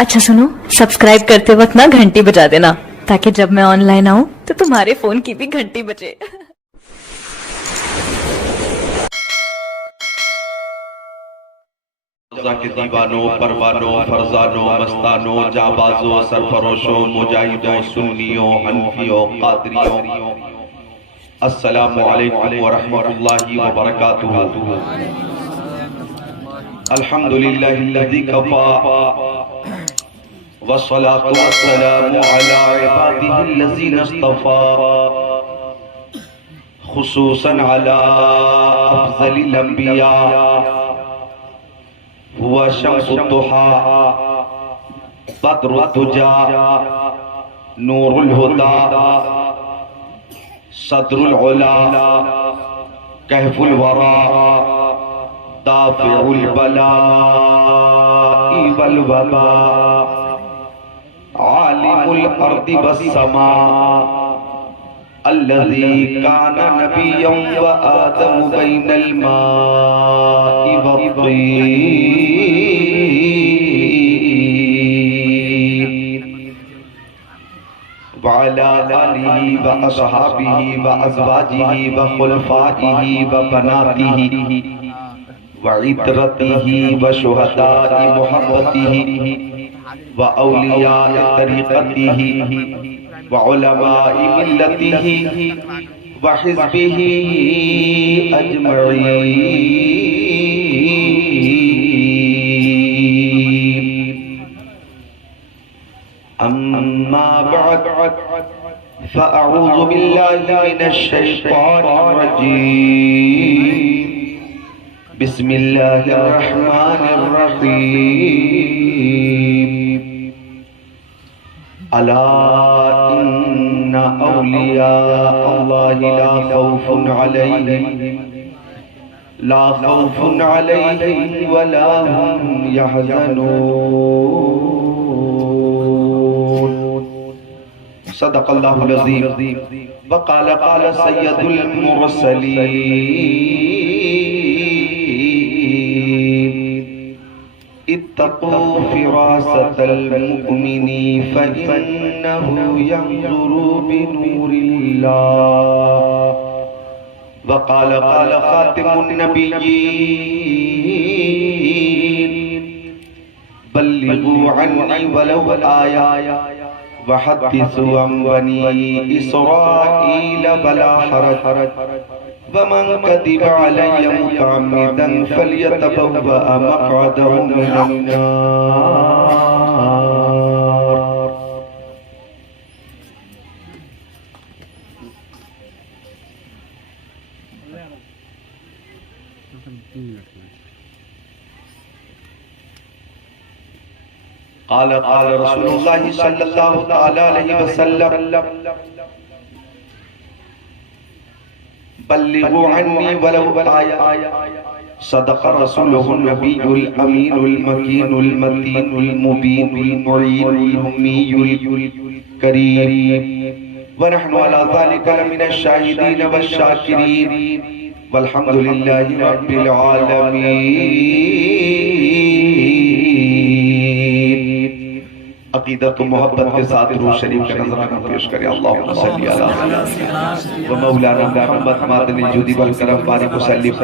اچھا سنو، سبسکرائب کرتے وقت نا گھنٹی بجا دینا تاکہ جب میں آن لائن آؤں تو تمہارے فون کی بھی گھنٹی بجے۔ کے دیوانوں، پروانوں، فرزانوں، مستانوں، جابازوں، سرفروشوں، مجاہدوں، سنیوں، حنفیوں، قادریوں، السلام علیکم ورحمۃ اللہ وبرکاتہ۔ الحمدللہ الذی کفا والصلاة والسلام علی عبادہ الذین اصطفى خصوصاً علی افضل الانبیاء هو شمس الضحى بدر الدجى نور الهدى صدر العلا كهف الورى دافع البلاء والوباء عالم الأرض والسماء الذي كان نبيا وآدم بين الماء والطين وعلى آله وأصحابه وأزواجه وخلفائه وبناته وعترته وشهداء محبته وأولياء طريقته وعلماء ملته وحزبه أجمعين. أما بعد فأعوذ بالله من الشيطان الرجيم. بسم الله الرحمن الرحيم. ألا إن أولياء الله لا خوف عليهم ولا هم يحزنون. صدق الله العظيم. وقال سيد المرسلين اتقوا فراسة المؤمن فإنه ينظر بنور الله. وقال خاتم النبيين بلغوا عني ولو آية وحدثوا عن بني إسرائيل بلا حرج ومن كذب علي متعمدا فليتبوأ مقعده من النار. قال رسول الله صلى الله تعالى عليه وسلم بلغوا عني ولو آية. صدق رسوله النبي الأمين المكين المتين المبين المعين الأمي الكريم. ونحن على ذلك لمن الشاهدين والشاكرين والحمد لله رب العالمين. عقیدت و محبت کے ساتھ روح شریف کا نظرانہ پیش کریں. اللہم صلی علی و مولانا محمد مادن الجودی والکرم بارک وسلم.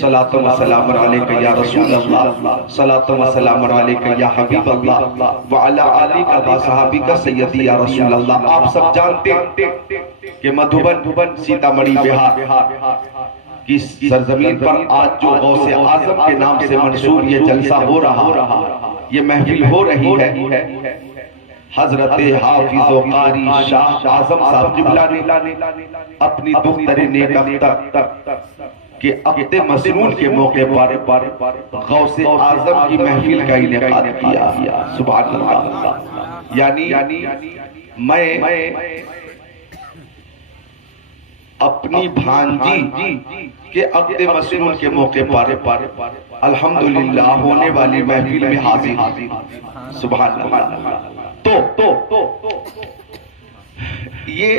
صلاۃ و سلام علیکہ یا رسول اللہ، صلاۃ و سلام علیکہ یا حبیب اللہ، وعلی آلک و صحابک سیدی یا رسول اللہ. آپ سب جانتے ہیں کہ مدھوبن سیتامڑھی بہار کی سرزمین پر آج جو غوث اعظم کے نام سے منسوب یہ جلسہ ہو رہا، یہ محفل ہو رہی ہے، حضرت حافظ و قاری شاہ اعظم صاحب قبلہ نے اپنی دختر نیک اختر کے عقد مسنون کے موقع پر غوث اعظم کی محفل کا انعقاد کیا. سبحان اللہ. یعنی میں اپنی بھانجی کے عقد مسنون کے موقع پر الحمدللہ ہونے والی محفل میں حاضر. سبحان اللہ. تو یہ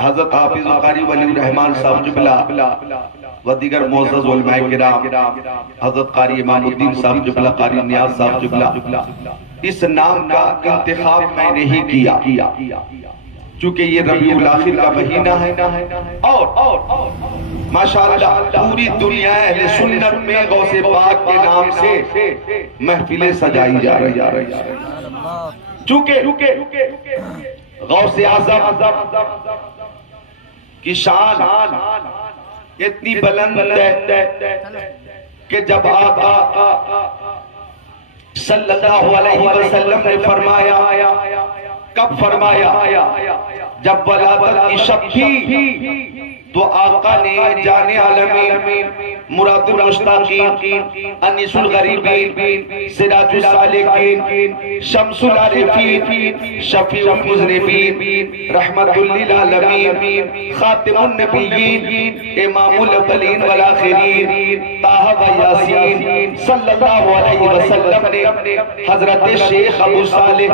حضرت حافظ و قاری ولی الرحمن صاحب قبلہ و دیگر معزز علماء کرام، حضرت قاری امام الدین صاحب قبلہ، قاری نیاز صاحب قبلہ، اس نام کا انتخاب میں نے ہی کیا چونکہ یہ ربیع الاخر کا مہینہ ہے اور ماشاءاللہ پوری دنیا اہل سنت میں غوث پاک کے نام سے محفلیں سجائی جا رہی چونکہ غوث اعظم کی شان اتنی بلند ہے کہ جب آقا صلی اللہ علیہ وسلم نے فرمایا، کب فرمایا؟ جب ولادت کی شب تھی تو آقا نے جان عالمین، مراد المشتاقین، انیس الغریبین، سراج السالکین، شمس العارفین، شفیع المذنبین، رحمت للعالمین، خاتم النبیین، امام الاولین والآخرین، طٰہٰ و یاسین صلی اللہ علیہ وسلم نے حضرت شیخ ابو صالح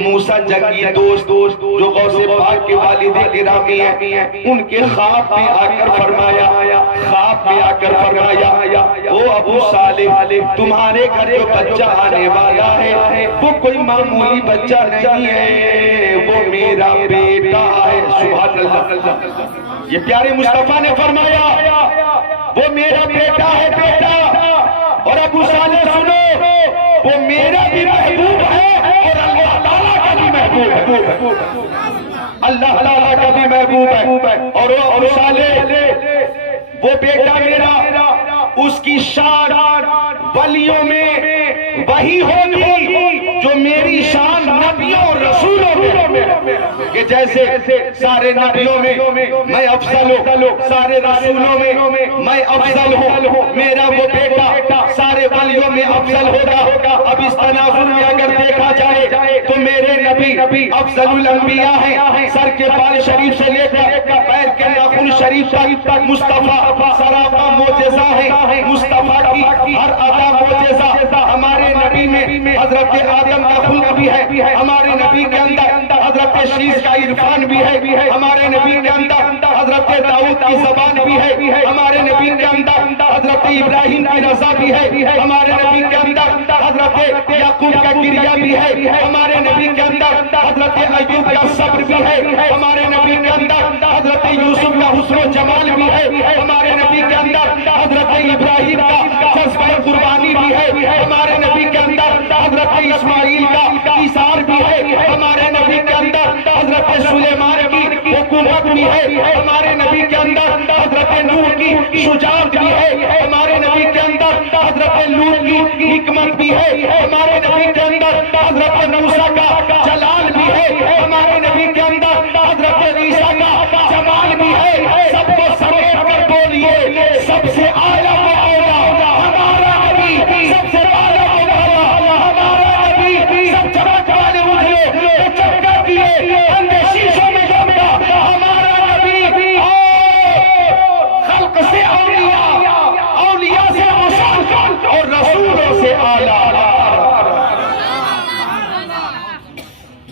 موسیٰ جنگی دوست جو غوث پاک کے والد گرامی ہیں، ان کے خواب میں آ کر فرمایا او ابو صالح، تمہارے گھر جو بچہ آنے والا ہے وہ کوئی معمولی بچہ نہیں ہے، وہ میرا بیٹا ہے۔ سبحان اللہ، یہ پیارے مصطفیٰ نے فرمایا وہ میرا بیٹا ہے، بیٹا۔ اور ابو صالح سنو، وہ میرا بھی محبوب ہے اور اللہ تعالیٰ کا بھی محبوب ہے، اللہ تعالیٰ کا بھی محبوب ہے۔ اور وہ ابو صالح، وہ بیٹا میرا، اس کی شان ولیوں میں وہی ہوگی جو میری شان نبیوں اور رسولوں میں، کہ جیسے سارے نبیوں میں میں افضل ہوں، سارے رسولوں میں میں افضل ہوں، میرا وہ بیٹا سارے ولیوں میں افضل ہوگا۔ اب اس تناظر میں اگر دیکھا جائے تو میرے نبی افضل الانبیاء ہیں، سر کے بال شریف سے لے کر پیر کے ناخن شریف تک مصطفیٰ سراپا معجزہ ہے، مصطفیٰ کی ہر ادا معجزہ۔ ہمارے نبی میں حضرت آدم کا خلق بھی ہے، ہمارے نبی کے اندر حضرت شیش کا عرفان بھی ہے، ہمارے نبی کے اندر حضرت داؤد کی زبان بھی ہے، ہمارے نبی کے اندر حضرت ابراہیم کی رضا بھی ہے، ہمارے نبی کے اندر حضرت یعقوب کا گریہ بھی ہے، ہمارے نبی کے اندر حضرت ایوب کا صبر بھی ہے، ہمارے نبی کے اندر حضرت یوسف کا حسن و جمال بھی ہے، ہمارے نبی کے اندر حضرت ابراہیم کا جذبہ قربانی بھی ہے، ہمارے نبی کے اندر حضرت اسماعیل کا ایثار بھی ہے، ہمارے نبی کے اندر حضرت سلیمان کی حکومت بھی ہے، ہمارے نبی کے اندر حضرت نوح کی شجاعت بھی ہے، ہمارے نبی کے اندر حضرت لوط کی حکمت بھی ہے، ہمارے نبی کے اندر حضرت موسیٰ کا جلال بھی ہے، ہمارے نبی کے اندر حضرت عیسیٰ کا جمال بھی ہے۔ سب کو سمیٹ کر بولیے، سب سے اعلیٰ و اولیٰ ہمارا نبی، سب سے اعلیٰ و اولیٰ ہمارا نبی، سب چمک والے اجلے چمکا دیے اندھے شیشوں میں چمکا ہمارا نبی، خلق سے اولیاء، اولیاء سے رسول اور رسولوں سے اعلیٰ۔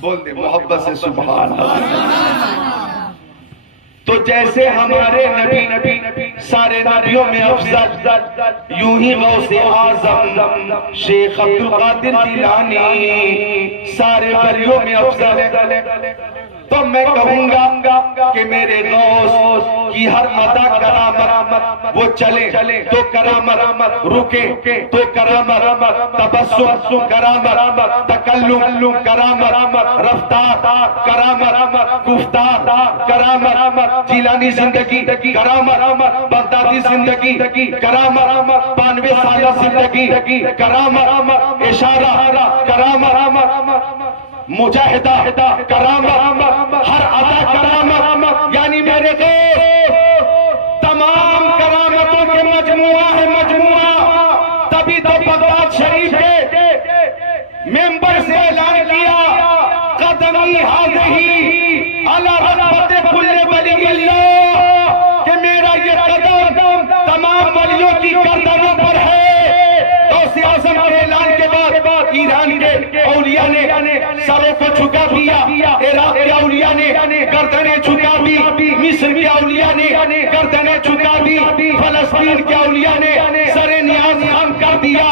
بول دے محبت سے سبحان اللہ۔ تو جیسے ہمارے نبی سارے نبیوں میں افضل، یوں ہی غوث اعظم شیخ عبد القادر جیلانی سارے ولیوں میں افضل ہے۔ تو میں کہوں گا کہ میرے غوث کی ہر ادا کرامت، وہ چلے تو کرامت، رکے تو کرامت، تبسم کرامت، تکلم کرامت، رفتار کرامت، گفتار کرامت، جیلانی زندگی کرامت، بغدادی زندگی کرامت، 92 سالہ زندگی کرامت، اشارہ کرامت، مجاہدہ کرامت، ہر ادا کرامت، یعنی میرے دوست تمام کرامتوں کے مجموعہ ہے، مجموعہ۔ تبھی تو بغداد شریف کے ممبر سے اعلان کیا، قدمی حاضری علی رغبت کل ولی اللہ، کہ میرا یہ قدم تمام ولیوں کی گردنوں پر ہے۔ غوث اعظم کے اعلان کے بعد ایران کے اولیاء نے سروں کو جھکا دیا، عراق کے اولیاء نے گردنیں جھکا دی، مصر کے اولیاء نے گردنیں جھکا دی، فلسطین کے اولیاء نے سر نیاز خم کر دیا،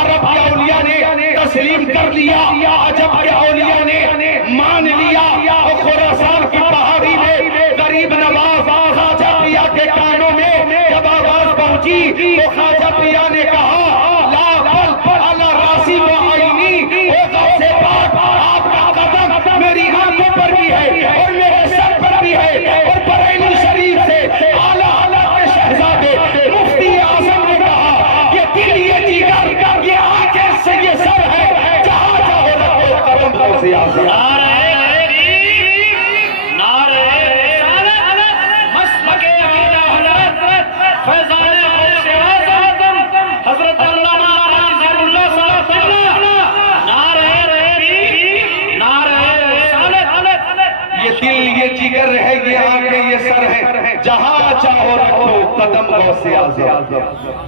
عرب کے اولیاء نے تسلیم کر لیا، عجب کے اولیاء نے مان لیا، اور خراسان کی پہاڑی میں غریب نواز خواجہ پیا کے کانوں میں جب آواز پہنچی تو خواجہ پیا نے کہا لا بل علی راسی و عینی، او غوث پاک آپ کا قدم میری آنکھوں پر بھی ہے اور میرے سر پر بھی ہے، اور بریلی شریف سے اعلیٰ کے شہزادے مفتی اعظم نے کہا یہ دل یہ جگر یہ آنکھیں سے یہ سر ہے، جہاں جاؤ رکھو قدم غوث اعظم۔ یہ جگر ہے، یہ آنکھیں، یہ سر ہے، جہاں چاہو رکھو قدم غوث اعظم،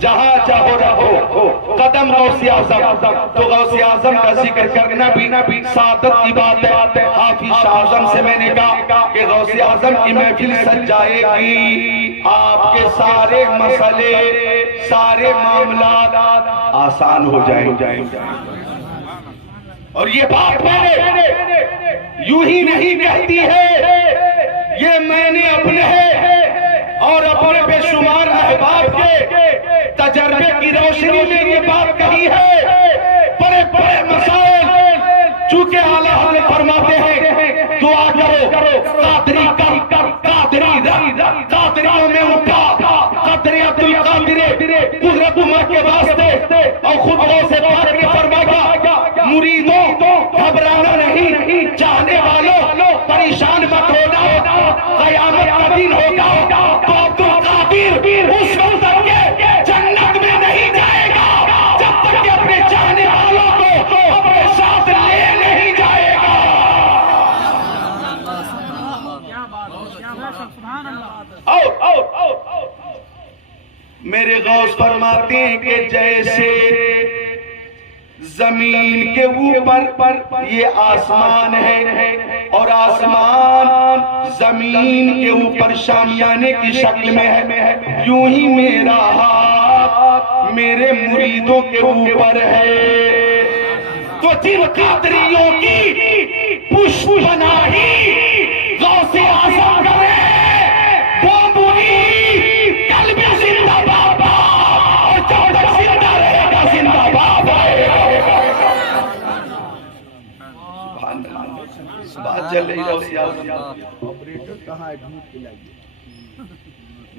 جہاں چاہو رکھو قدم غوث اعظم۔ تو غوث اعظم کا ذکر کرنا بھی سعادت کی بات ہے۔ حافظ شاہ اعظم سے میں نے کہا کہ غوث اعظم کی محفل سج جائے گی، آپ کے سارے مسئلے سارے معاملات آسان ہو جائیں گے۔ اور یہ بات میں نے یوں ہی نہیں کہتی ہے، یہ میں نے اپنے اور اپنے بے شمار احباب کے تجربے کی روشنی میں یہ بات کہی ہے۔ بڑے بڑے مسائل چونکہ اعلیٰ حضرت فرماتے ہیں دعا کرو قادری کر قادری رکھ، قادریوں میں اٹھا قدر عبد القادر قدرت عمر کے واسطے، اور خود غوث پاک نے فرمایا مریدوں گھبرانا نہیں، چاہنے والوں پریشان مت ہونا، قیامت کا دن ہوگا تو عبد القادر اس وقت تک کے جنت میں نہیں جائے گا جب تک کہ اپنے چاہنے والوں کو اپنے ساتھ لے نہیں جائے گا۔ میرے غوث فرماتے ہیں کہ جیسے زمین کے اوپر یہ آسمان ہے اور آسمان زمین کے اوپر شامیانے کی شکل میں ہے، یوں ہی میرا ہاتھ میرے مریدوں کے اوپر ہے۔ تو جن قادریوں کی پشت پناہی غوث اعظم کرے وہ مرید کل بھی زندہ باد اور جب تک زندہ رہے گا زندہ باد آئے گا۔ بات چل رہی ہے، آپریٹر کہاں ہے؟ دودھ پلائیے،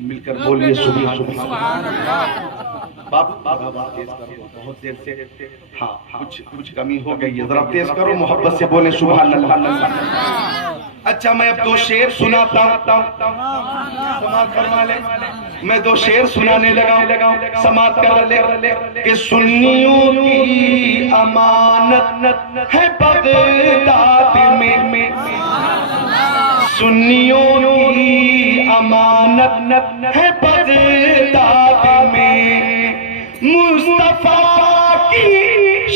مل کر بولیے سبحان اللہ۔ بہت دیر سے ہاں کچھ کمی ہو گئی ہے، ذرا تیز کرو، محبت سے بولیں سبحان اللہ۔ اچھا میں اب دو شعر سناتا ہوں، سماعت فرما لیں۔ میں دو شعر سنانے لگا، سماعت کر لے کہ سنیوں کی امانت ہے بغداد میں، سنیوں کی امانت ہے بغداد میں، مصطفیٰ کی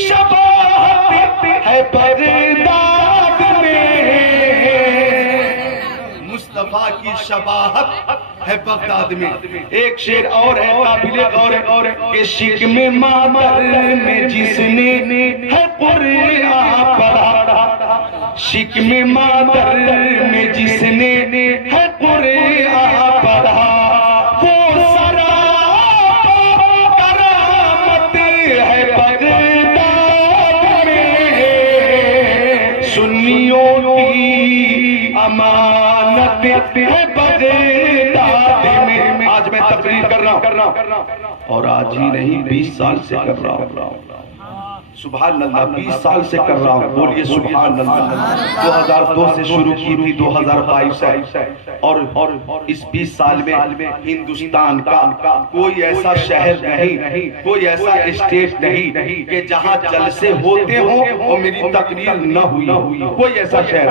شباہت ہے بغداد میں، مصطفیٰ کی شباہت ہے بغداد میں۔ ایک شعر اور ہے قابل غور کہ شکم مادر میں جس نے ہے قرآن پڑھا، شکم مادر میں جس نے ہے قرآن پڑھا، وہ سراپا کرامت ہے بغداد میں، سنیوں کی امانت ہے بغداد میں۔ آج میں تقریر کر رہا ہوں اور آج ہی نہیں 20 سال سے کر رہا ہوں، سبحان اللہ 20 سال سے کر رہا ہوں، بولیے سبحان اللہ۔ 2002 سے شروع کی تھی 2022 سے، اور اس 20 سال میں ہندوستان کا کوئی ایسا شہر نہیں، کوئی ایسا اسٹیٹ نہیں کہ جہاں جلسے ہوتے ہوں اور میری تقریر نہ ہوئی، کوئی ایسا شہر،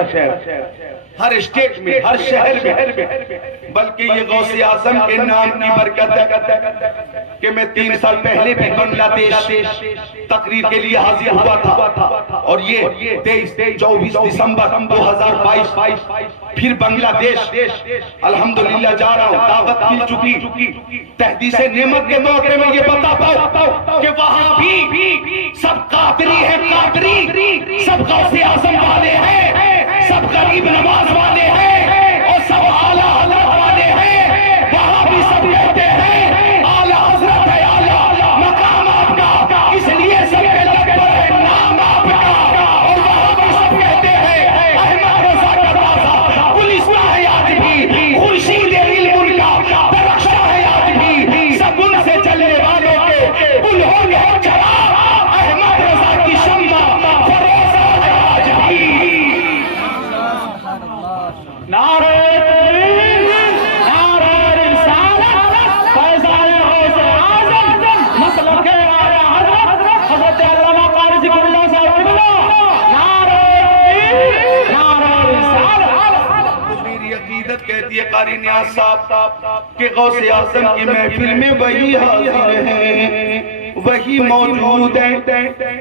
ہر اسٹیٹ میں ہر شہر میں، بلکہ یہ غوث اعظم کے نام کی برکت ہے کہ میں 3 سال پہلے بھی بنگلہ دیش تقریر کے لیے حاضر ہوا تھا، اور یہ 24 دسمبر 2022 پھر بنگلہ دیش الحمدللہ جا رہا ہوں، دعوت مل چکی، تحدیث نعمت کے موقع میں یہ بتاتا ہوں کہ وہاں بھی سب قادری ہیں، قادری سب غوث اعظم والے ہیں، سب غریب نواز والے ہیں اور سب اعلیٰ حضرت والے ہیں، وہاں بھی سب کہتے ہیں اعلیٰ حضرت ہے، اعلیٰ مقام آپ کا، اس لیے سب کے لب پر ہے نام آپ کا، اور وہاں بھی سب کہتے ہیں احمد رضا کا تازہ گلستہ ہے آج بھی، خورشید علم ان کا درخشاں ہے آج بھی، سب ان سے چلنے والوں کے گل ہوں گے چراغ، احمد رضا کی شمع فروز ہے آج بھی۔ نعرہ تکبیر، نعرہ رسالت، فیضان غوث اعظم، مسلک اعلیٰ حضرت حضرت علامہ قاری ذکر اللہ صاحب قبلہ، نعرہ تکبیر، نعرہ رسالت۔ میری عقیدت کہتی ہے قاری نیاز صاحب کہ غوث اعظم کی محفل میں وہی حاضر ہیں، وہی موجود ہیں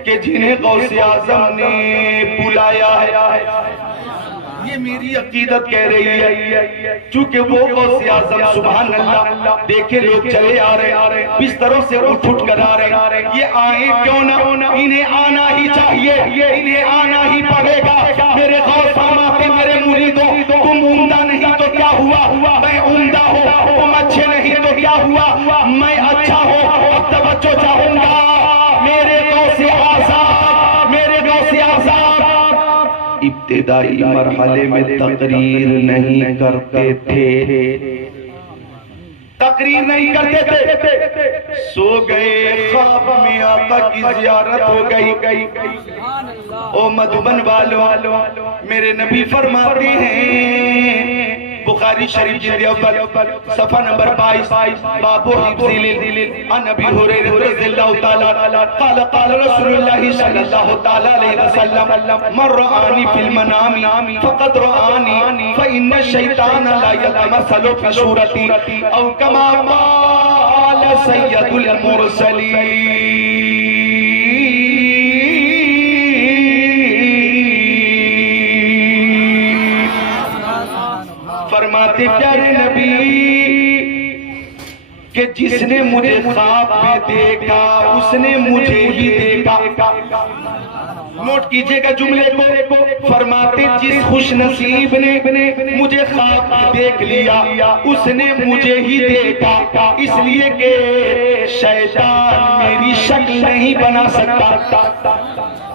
کہ جنہیں غوث اعظم نے بلایا ہے۔ یہ میری عقیدت کہہ رہی ہے، چونکہ وہ غوث اعظم سبحان اللہ دیکھے لوگ چلے آ رہے، بستروں سے اٹھ کر آ رہے، یہ آئیں کیوں نہ، انہیں آنا ہی چاہیے، انہیں آنا ہی پڑے گا۔ میرے غوث فرماتے میرے مریدوں، تم عمدہ نہیں تو کیا ہوا، میں عمدہ ہوں، تم اچھے نہیں تو کیا ہوا، میں اچھا ہوں، اب توجہ چاہوں گا۔ میرے غوث اعظم، میرے غوث اعظم ابتدائی مرحلے میں تقریر نہیں کرتے تھے، تقریر نہیں کرتے تھے، سو گئے خواب میں آقا کی زیارت ہو گئی۔ او مدھوبن والوں، میرے نبی فرماتے ہیں بخاری شریف جلد اول صفحہ نمبر 22 باب حفظ العلم عن ابی ہریرہ رضی اللہ تعالی قال قال رسول اللہ صلی اللہ تعالی علیہ وسلم من رآنی فی المنام فقد رآنی فإن الشیطان لا يتمثل في صورتی او کما قال سید المرسلین۔ فرماتے پیارے نبی کہ جس نے مجھے خواب میں دیکھا اس نے مجھے ہی دیکھا۔ نوٹ کیجئے گا جملے کو، فرماتے جس خوش نصیب نے مجھے خواب میں دیکھ لیا اس نے مجھے ہی دیکھا، اس لیے کہ شیطان میری شکل نہیں بنا سکتا،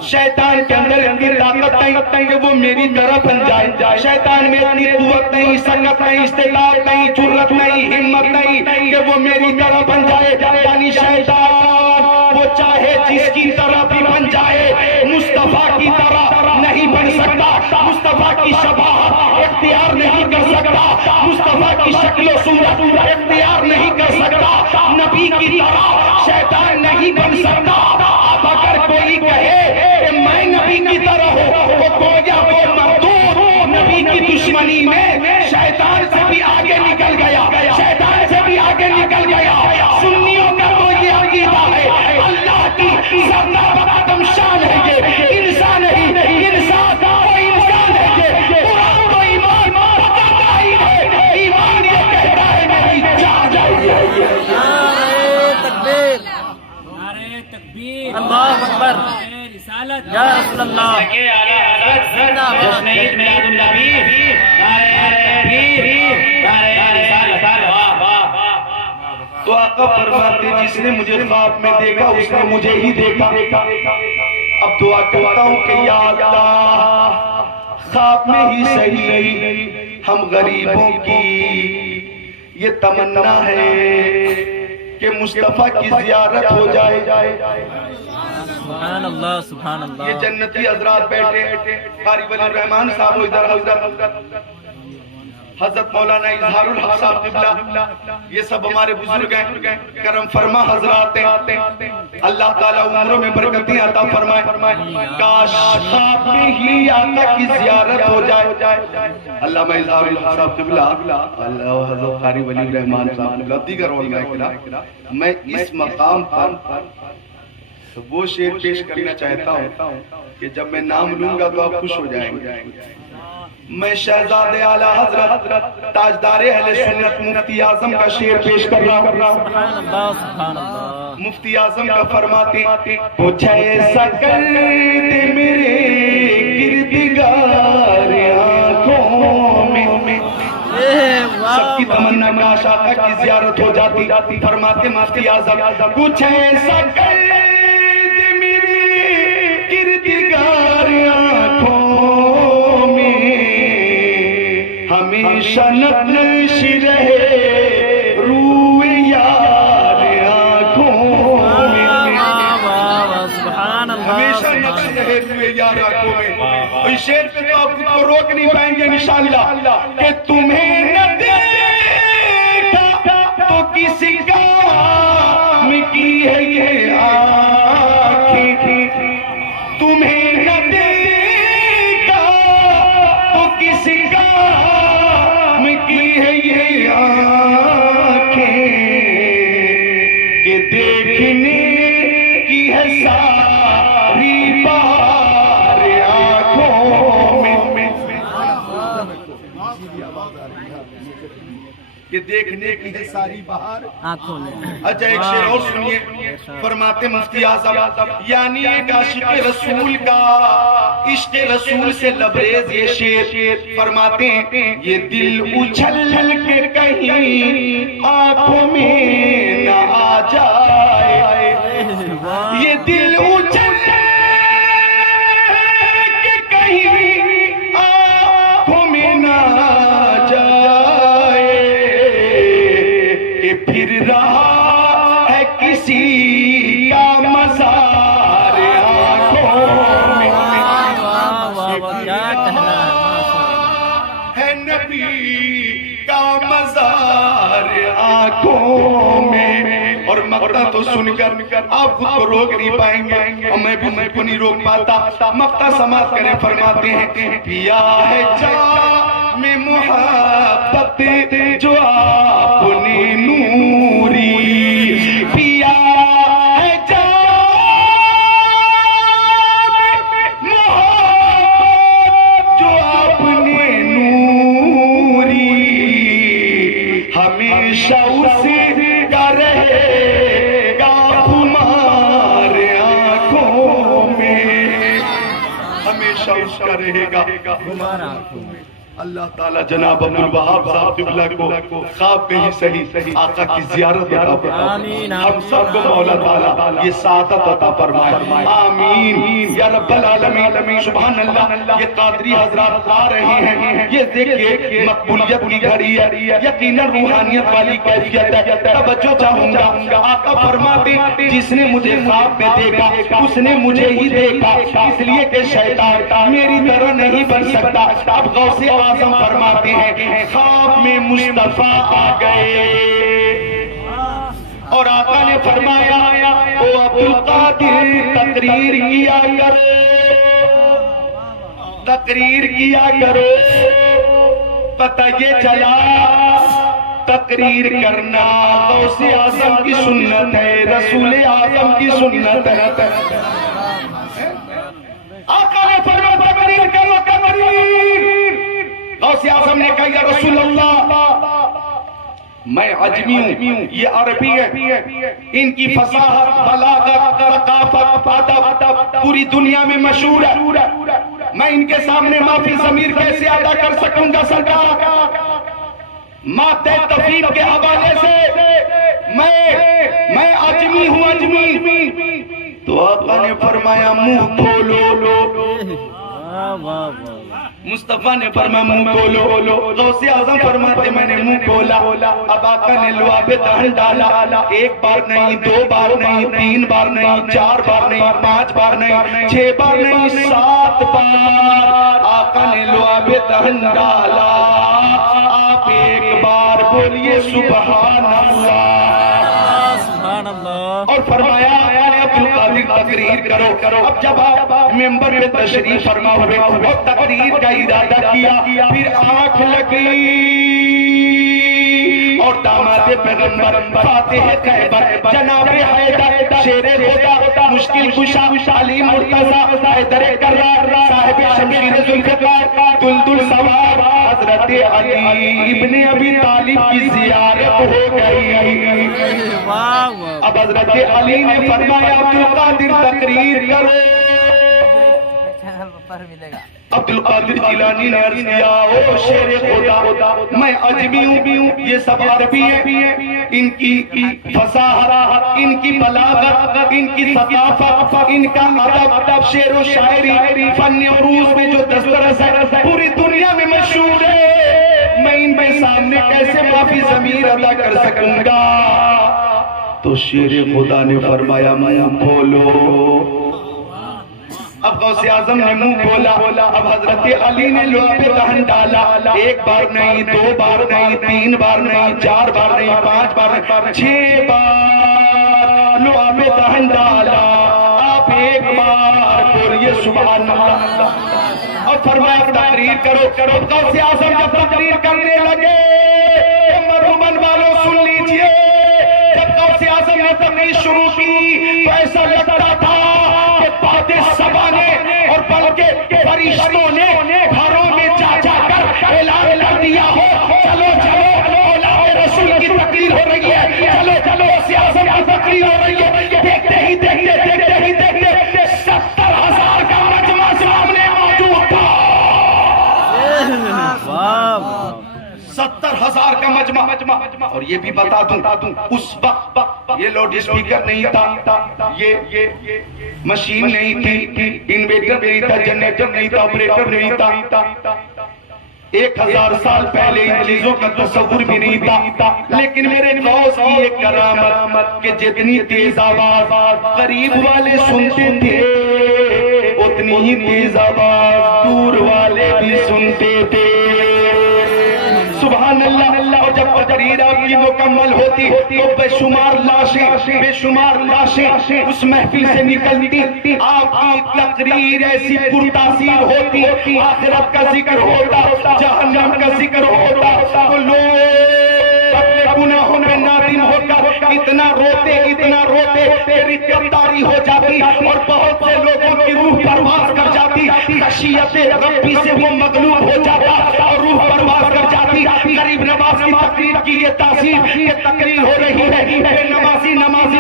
شیطان کے اندر اتنی طاقت نہیں کہ وہ میری طرح بن جائے، شیطان میں اتنی قوت نہیں، سکت نہیں، استطاعت نہیں، جرت نہیں، ہمت نہیں کہ وہ میری طرح بن جائے۔ یعنی شیطان وہ چاہے جس کی طرح بھی بن جائے مصطفیٰ کی طرح نہیں بن سکتا، مصطفیٰ کی شباہت اختیار نہیں کر سکتا، مصطفیٰ کی شکل و صورت اختیار نہیں کر سکتا، نبی کی طرح شیطان نہیں بن سکتا۔ اب اگر کوئی کہے کہ میں نبی کی طرح ہوں وہ گویا وہ مردود نبی کی دشمنی میں شیطان سے بھی آگے نکل گیا، شیطان سے بھی آگے نکل گیا۔ سنیوں کا تو یہ عقیدہ ہے اللہ کی زندہ بقدم شان ہے، یہ انسان نہیں، انسان وہ انسان ہے، یہ قرآن تو ایمان بتاتا ہی ہے، ایمان یہ کہتا ہے میری جان جائیے۔ نعرہ تکبیر، نعرہ تکبیر، اللہ اکبر، رسالت یا رسول اللہ، جشن عید میلاد النبی، نعرہ تکبیر، نعرہ رسالت۔ تو آقا فرماتے جس نے مجھے خواب میں دیکھا اس نے مجھے ہی دیکھا۔ اب دعا کرتا ہوں کہ یا اللہ خواب میں ہی صحیح ہم غریبوں کی یہ تمنا ہے کہ مصطفیٰ کی زیارت ہو جائے۔ سبحان اللہ، سبحان اللہ۔ یہ جنتی حضرات بیٹھے، قاری ولی الرحمن صاحب ادھر، حضرت مولانا اظہار الحق صاحب قبلہ، یہ سب ہمارے بزرگ ہیں، کرم فرما حضرات ہیں، اللہ تعالیٰ عمروں میں برکتیں عطا فرمائے۔ کاش خواب میں ہی آقا کی زیارت ہو جائے۔ علامہ اظہار الحق صاحب قبلہ، اللہ حضرت قاری ولی الرحمن صاحب قبلہ، دیگر علماء کرام، میں اس مقام پر وہ شعر پیش کرنا چاہتا ہوں کہ جب میں نام لوں گا تو آپ خوش ہو جائیں گے۔ میں شہزاد اعلیٰ حضرت تاجدار اہل سنت مفتی اعظم کا شعر پیش کر رہا ہوں۔ سبحان اللہ، سبحان اللہ۔ مفتی اعظم کا فرماتے کچھ ایسا کر دے میرے تمنا کاش آقا کی زیارت ہو جاتی. فرماتے مفتی اعظم کچھ ایسا کر دے میری کردگار آنکھوں میں ہمیشہ نقش رہے روئے یار آنکھوں میں. سبحان اللہ. ہمیشہ نقش رہے روئے یار آنکھوں میں. اس شعر پہ تو آپ خود کو روک نہیں پائیں گے انشاءاللہ کہ تمہیں نہ دیکھا تو کسی کام کی ہے یہ آنکھیں. تمہیں نہ دیکھا تو کسی کام کی ہے یہ آنکھیں کہ دیکھنے کی ہے ساری بہار آنکھوں میں. کہ دیکھنے کی ہے ساری بہار آنکھوں میں. اچھا ایک شعر اور سنیے. فرماتے مفتی اعظم یعنی ایک عاشق رسول کا عشق رسول سے لبریز یہ شعر فرماتے ہیں یہ دل اچھل کے کہیں آنکھوں میں نہ آ جائے. یہ دل اچھل کے کہیں آنکھوں میں نہ آ جائے کہ پھر رہا ہے کسی کا مزار آنکھوں میں. کیا کہنا ہے نبی کا مزار آنکھوں میں. اور مقطع تو سن کر آپ خود کو روک نہیں پائیں گے اور میں بھی خود کو نہیں روک پاتا. مقطع سماعت کریں. فرماتے ہیں پیا ہے جام محبت جو آپ نے نوری پیا ہے جام محبت جو آپ نے نوری ہمیشہ اسی کا رہے گا خمار آنکھوں میں. ہمیشہ اس کا رہے گا خمار آنکھوں میں. اللہ تعالیٰ جناب عبدالوہاب صاحب قبلہ کو خواب میں ہی صحیح آقا کی زیارت عطا فرمائے. ہم سب کو مولا تعالیٰ یہ سعادت عطا فرمائے. آمین یا رب العالمین. سبحان اللہ. یہ قادری حضرات آ رہے ہیں. یہ دیکھیے مقبولیت کی گھڑی ہے. یقیناً روحانیت والی کیفیت ہے. توجہ چاہوں گا. آقا فرماتے جس نے مجھے خواب میں دیکھا اس نے مجھے ہی دیکھا اس لیے کہ شیطان میری طرح نہیں بن سکتا. اب غوث اعظم فرماتے ہیں خواب میں مصطفیٰ آ گئے اور آقا نے فرمایا او عبدالقادر تقریر کیا کرو. پتہ یہ چلا تقریر کرنا غوث اعظم کی سنت ہے, رسول اعظم کی سنت ہے. آقا نے فرمایا تقریر کرو تقریر. غوث اعظم نے کہا یا رسول اللہ میں عجمی ہوں, یہ عربی ہے, ان کی فصاحت بلاغت ثقافت ادب پوری دنیا میں مشہور ہے. میں ان کے سامنے معافی ضمیر کیسے ادا کر سکوں گا سرکار؟ مادہ تفہیم کے حوالے سے میں عجمی ہوں عجمی. تو آقا نے فرمایا منہ کھولو. مصطفیٰ نے فرمایا منہ کھولو. غوث اعظم فرماتے میں نے منہ کھولا. اب آقا نے لعاب دہن ڈالا. ایک بار نہیں, دو بار نہیں, تین بار نہیں, چار بار نہیں, پانچ بار نہیں, 6 بار نہیں, 7 بار آقا نے لعاب دہن ڈالا. آپ ایک بار بولیے سبحان اللہ, سبحان اللہ. اور فرمایا عبدالقادر تقریر کرو. اب جب آپ ممبر پہ تشریف فرما ہوئے اور تقریر کا ارادہ کیا, پھر آنکھ لگی اور داماد پیغمبر فاتح خیبر جناب حیدر شیر خدا مشکل کشا علی مرتضی حیدر کرار صاحب شمشیر ذوالفقار دلدل سوار حضرت علی ابن ابی طالب کی زیارت ہو گئی. اب حضرت علی نے فرمایا عبدالقادر تقریر کرو. عبد القادر جیلانی نے عرض کیا او شیر خدا میں عجمی ہوں، یہ سب عربی ہیں، ان کی فصاحت، ان کی بلاغت، ان کی ثقافت، ان کا ادب، شعر و شاعری، فن عروض میں جو دسترس ہے پوری دنیا میں مشہور ہے، میں ان کے سامنے کیسے معافی ضمیر ادا کر سکوں گا؟ تو شیر خدا نے فرمایا منہ کھولو۔ اب غوث اعظم نے منہ کھولا، اب حضرت علی نے لعاب دہن ڈالا، ایک بار نہیں، دو بار نہیں، تین بار نہیں، چار بار نہیں، پانچ بار نہیں، 6 بار لعاب دہن ڈالا۔ آپ ایک بار بولیے سبحان اللہ اور فرمایا تقریر کرو۔ غوث اعظم جب تقریر کرنے لگے، مرحومن والوں سن لیجئے، جب غوث اعظم نے تقریر شروع کی تو ایسا لگتا تھا کہ باد صبا نے اور بلکہ فرشتوں نے گھروں میں جا کر اعلان کر دیا ہو، چلو چلو اولاد رسول کی تقریر ہو رہی ہے، چلو چلو غوث اعظم کی تقریر ہو رہی ہے۔ دیکھتے ہی 70,000 کا مجمع سامنے موجود تھا۔ 70,000 کا مجمع، اور یہ بھی بتا دوں اس وقت یہ لاؤڈ اسپیکر نہیں تھا، یہ مشین نہیں تھی، انویٹر نہیں تھا، جنریٹر نہیں تھا، آپریٹر نہیں تھا، 1000 سال پہلے ان چیزوں کا تصور بھی نہیں تھا۔ لیکن میرے غوث کی یہ کرامت کہ جتنی تیز آواز قریب والے سنتے تھے اتنی ہی تیز آواز دور والے بھی سنتے تھے۔ سبحان اللہ۔ اور جب تقریر آپ کی مکمل ہوتی تو بے شمار لاشیں اس محفل سے نکلتی، آپ کی تقریر ایسی پرتاثیر ہوتی، آخرت کا ذکر ہوتا، جہنم کا ذکر ہوتا، تو لوگ اپنے گناہوں میں نادم ہو کر اتنا روتے تیری گرفتاری ہو جاتی اور بہت سے لوگوں کی روح پرواز کر جاتی، خشیت ربی سے وہ مغلوب ہو جاتا اور روح پرواز کر جاتی۔ غریب نواز کی تقریر کی یہ تاثیر، یہ تقریر ہو رہی ہے، بے نمازی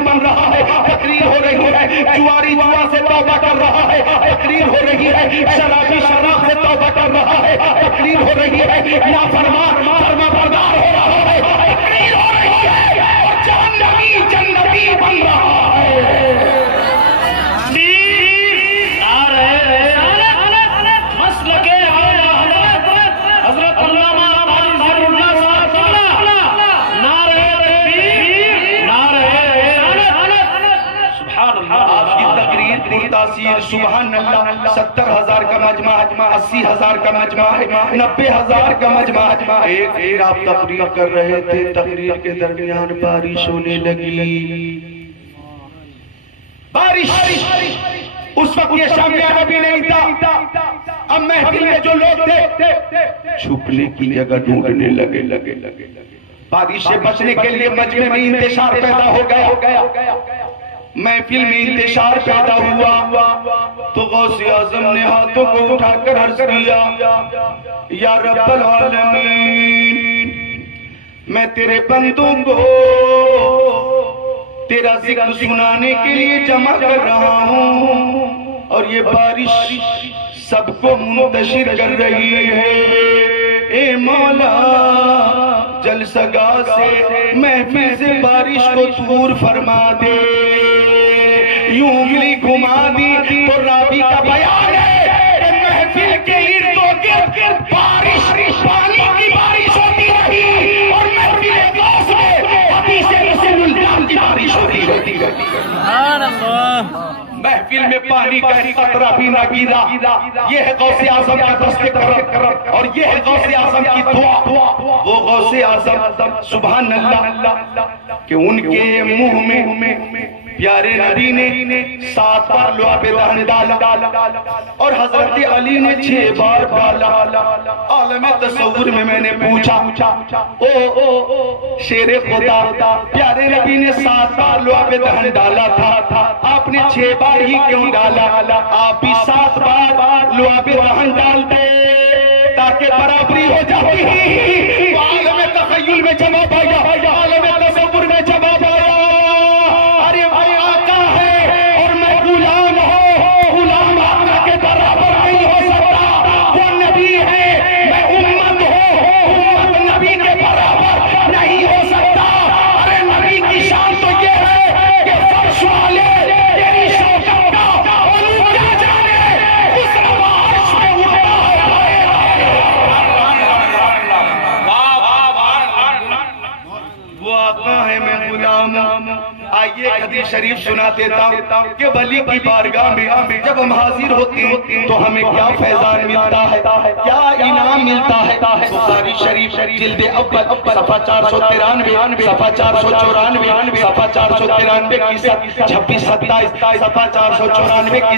بن رہا ہے، تقریر ہو رہی ہے، جواری جوا سے توبہ کر رہا ہے، تقریر ہو رہی ہے، شرابی شراب سے توبہ کر رہا ہے، تقریر ہو رہی ہے، نافرمان فرما بردار ہو رہا ہے، تقریر ہو رہی ہے، اور جنتی بن رہا ہے۔ تاثیر سبحان اللہ۔ 70,000 کا مجمع، 80,000 کا مجمع ہے، 90,000 کا مجمع ہے۔ ایک آپ تقریر کر رہے تھے، تقریر کے درمیان بارش ہونے لگی، بارش۔ اس وقت یہ شامیانہ بھی نہیں تھا، اب محفل میں جو لوگ تھے چھپنے کی جگہ ڈھونڈنے لگے۔ بارش سے بچنے کے لیے مجمع میں انتشار پیدا ہو گیا، محفل میں انتشار پیدا ہوا تو غوث اعظم نے ہاتھوں کو اٹھا کر عرض کیا یا رب العالمین، میں تیرے بندوں کو تیرا ذکر سنانے کے لیے جمع کر رہا ہوں اور یہ بارش سب کو منتشر کر رہی ہے، اے مولا جلسگاہ سے محفل سے بارش کو دور فرما دے۔ یوں انگلی گھما دی تو راوی کا بیان ہے کہ محفل کے ارد و گرد بارش، پانی کی بارش ہوتی رہی اور محفل غوث میں حدیث رسول اللہ کی بارش ہوتی رہتی۔ سبحان اللہ۔ محفل میں پانی کا قطرہ بھی نہ گرا، یہ ہے غوث اعظم کا دست کرم اور یہ ہے غوث اعظم کی دعا۔ وہ غوث اعظم سبحان اللہ کہ ان کے منہ میں پیارے نبی نے 7 بار لعاب دہن ڈالا اور حضرت علی نے 6 بار ڈالا۔ عالم تصور میں نے پوچھا او شیر خدا، پیارے نبی نے 7 بار لعاب دہن ڈالا تھا، آپ نے 6 بار ہی کیوں ڈالا؟ آپ بھی 7 بار لعاب دہن ڈال دے تاکہ برابری ہو جاتی۔ عالم تخیل میں جواب آیا، عالم تصور میں جواب آیا، ارے بھائی آقا ہے اور میں غلام ہوں، غلام آقا کے برابر نہیں ہو حدیث شریف سنا دیتا ہوں کہ ولی کی بارگاہ میں جب ہم حاضر ہوتے ہیں تو ہمیں کیا فیضان ملتا ہے، کیا انعام ملتا ہے۔ بخاری شریف جلد اول صفحہ 493، صفحہ 494، صفحہ 493 کی 26 27، صفحہ 494 کی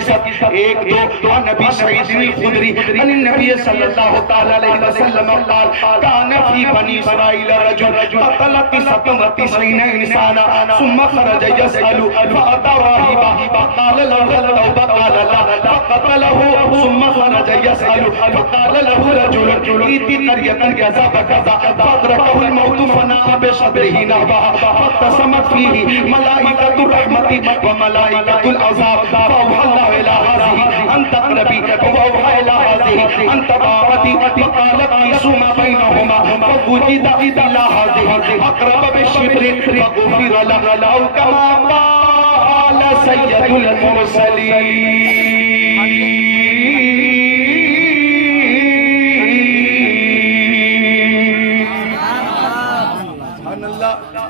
1 2۔ نبی سعید الخدری عن النبی صلی اللہ تعالی علیہ وسلم قال كان في بني اسرائيل رجل قتل 99 انسانا ثم خرج يسأل فأتى راهبا فقال له التوبة قال لا فقتله ثم خرج يسأل فقال له رجل ائت قرية كذا وكذا فأدركه الموت فناء بصدره نهبها فاقتسمت فيه ملائكة الرحمة وملائكة العذاب فأوحى الله إلى هذه أن تقربي وأوحى إلى هذه أن تباعدي فقال قيسوا ما بينهما فوجد إلى هذه أقرب بالشبر فغفر له أو كما قال سيد المرسلين۔